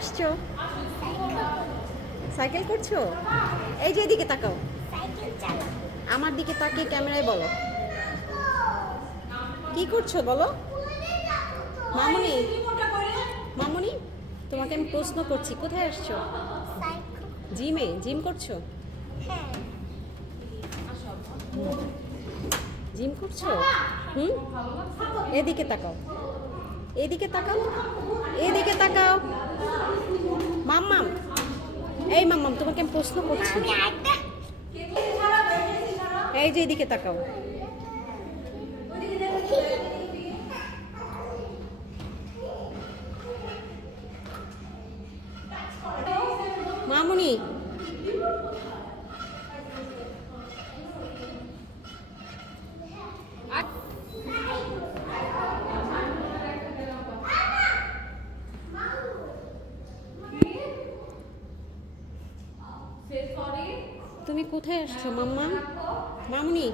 আসছো? সাইকেল করছো? এই যে এদিকে তাকাও, আমার দিকে তাকিয়ে ক্যামেরায় বলো কি করছো বলো। মামুনি, মামুনি তোমাকে আমি প্রশ্ন করছি, কোথায় আসছো? জিমে? জিম করছো? জিম করছো? হুম, এদিকে তাকাও, এদিকে তাকাও, এদিকে তাকাও। মাম্মাম, এই মাম্মাম তোমাকে আমি প্রশ্ন করছি, এই যে এদিকে তাকাও। মামুনি, তুমি কোথায় আসছো মাম্মা? মামুনি